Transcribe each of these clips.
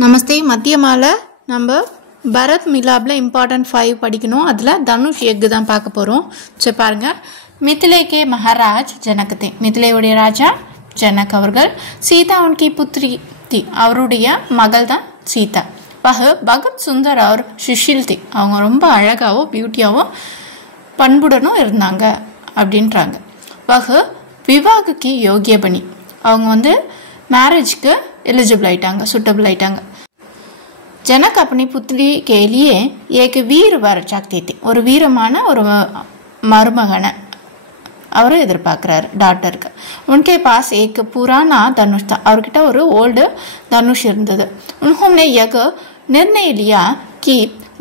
நமஸ்தே. மத்திய மாலை நம்ம பரத் மிலாப்ல இம்பார்ட்டன்ட் 5 படிக்கணும். அதில் தனுஷ் எக்கு தான் பார்க்க போகிறோம். சரி பாருங்கள். மிथिले மகாராஜ் ஜனக் தே. மிथिलेயுடைய ராஜா ஜனக் அவர்கள். சீதா உன்கி புத்ரி தி. அவருடைய மகள் தான் சீதா. பகத் சுந்தர் அவர் சுஷில் தி. அவங்க ரொம்ப அழகாகவும் பியூட்டியாகவும் பண்புடனும் இருந்தாங்க அப்படின்றாங்க. விவாகக்கு யோகிய பணி. அவங்க மேரேஜ்க்கு एलिजिबल आइटांगा, सुटेबल आइटांगा. जनक अपनी पुत्री के लिए एक वीर वर चाहते थे. और वीरमान और मरुमगन அவர் எதிர்பார்க்கிறார் டாட்டருக்கு. उनके पास एक पुराना धनुष था. அவர்கிட்ட ஒரு ஓல்டு தனுஷ் இருந்தது. उन्होंने यह निर्णय लिया कि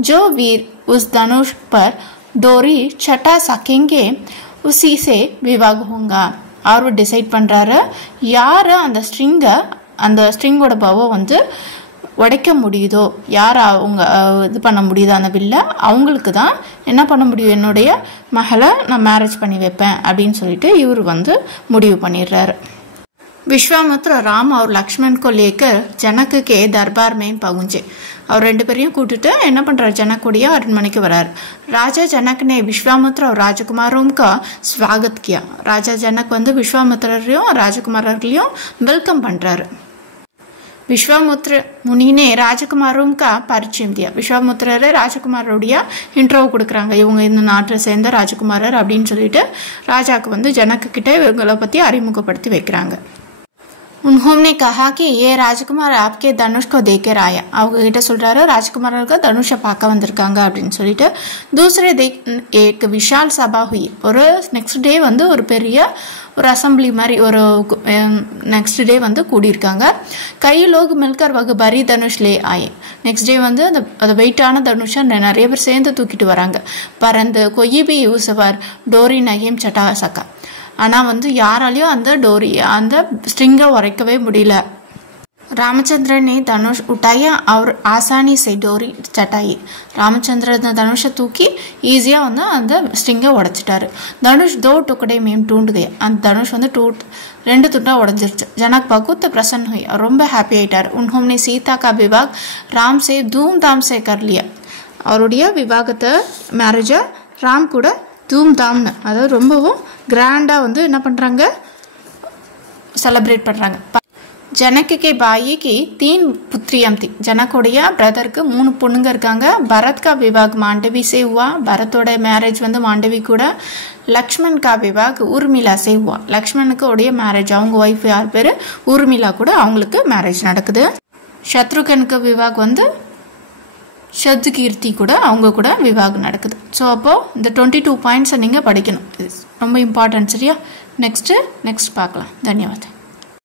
जो वीर उस धनुष पर डोरी चटा सकेंगे उसी से विवाह होगा. அவர் டிசைட் பண்றாரு யார் அந்த ஸ்ட்ரிங்கோட பவ உடைக்க முடியுதோ, யார் அவங்க இது பண்ண முடியுதோ அந்த வில்ல, அவங்களுக்கு தான் என்ன பண்ண முடியும், என்னுடைய மகளை நான் மேரேஜ் பண்ணி வைப்பேன் அப்படின்னு சொல்லிட்டு இவர் முடிவு பண்ணிடுறாரு. विश्वामित्र राम और लक्ष्मण को लेकर जनक के दरबार में पहुंचे. और ரெண்டு பேரையும் கூட்டிட்டு என்ன பண்றாரு, जनकோடைய அரண்மனைக்கு வராரு. राजा जनक ने विश्वामित्र और राजकुमारों का स्वागत किया. राजा जनक विश्वामित्रரையும் ராஜகுமாரர்களையும் வெல்கம் பண்றாரு. विश्वामित्र मुनि ने राजकुमारों का परिचय दिया. विश्वामित्रर ராஜகுமாரருடைய இன்ட்ரோ கொடுக்குறாங்க. இவங்க இந்த நாட்டை சேர்ந்த ராஜகுமாரர் அப்படின்னு சொல்லிட்டு ராஜாக்கு ஜனக்கு கிட்ட இவங்களை பத்தி அறிமுகப்படுத்தி வைக்கிறாங்க. उन्होंने कहा कि ये राजकुमार आपके धनुष को देकर आया. அவங்க கிட்ட சொல்றாரு ராஜகுமாரருக்கு தனுஷை பார்க்க வந்திருக்காங்க அப்படின்னு சொல்லிட்டு. दूसरे दिन एक विशाल सभा हुई. ஒரு நெக்ஸ்ட் டே ஒரு பெரிய ஒரு அசம்பிளி மாதிரி ஒரு நெக்ஸ்ட் டே கூடியிருக்காங்க. கை லோக் மில்கர் வகு பரி தனுஷ் லே ஆயே. நெக்ஸ்ட் டே அந்த வெயிட்டான தனுஷை நிறைய பேர் சேர்ந்து தூக்கிட்டு வராங்க. பறந்து கொய்யபி யூசவர் டோரி நகிம் சட்டா சக்கா. ஆனால் யாராலையும் அந்த டோரி அந்த ஸ்ட்ரிங்கை உரைக்கவே முடியல. रामचंद्र ने धनुष उठाया और आसानी से डोरी चटाई. रामचंद्र धनुषை தூக்கி ஈஸியா அந்த ஸ்ட்ரிங்கை உடைச்சிட்டாரு. धनुष 2 टुकड़े में टूट गया. அந்த தனுஷ் ரெண்டு துண்டா உடைஞ்சிருச்சு. जनक बहुत प्रसन्न हुई और ரொம்ப ஹாப்பி ஆயிட்டாரு. उन्होंने सीता का विवाह राम से धूमधाम से कर लिया. அவருடைய விவாகத்தை மேரேஜ ராம் கூட धूमधामனு அதாவது ரொம்பவும் கிராண்டா என்ன பண்றாங்க, செலிப்ரேட் பண்றாங்க. जनक के भाई की 3 पुत्रियां थी. जनकोடைய பிரதருக்கு 3 பொண்ணுங்க இருக்காங்க. भरत का विवाह मांडवी से हुआ. भरतோட மேரேஜ் मांडवी கூட. लक्ष्मण का विवाह उर्मिला से हुआ. लक्ष्मणக்கு உடைய மேரேஜ் அவங்க வைஃப் யார் பேரு உர்மிளா கூட அவங்களுக்கு மேரேஜ் நடக்குது. சத்ருகனுக்கு விவாக சத்கீர்த்தி கூட அவங்க கூட விவாகம் நடக்குது. ஸோ அப்போ இந்த 22 பாயிண்ட்ஸை நீங்கள் படிக்கணும். ரொம்ப இம்பார்ட்டன்ட். சரியா? நெக்ஸ்ட் பார்க்கலாம். தன்யவாதம்.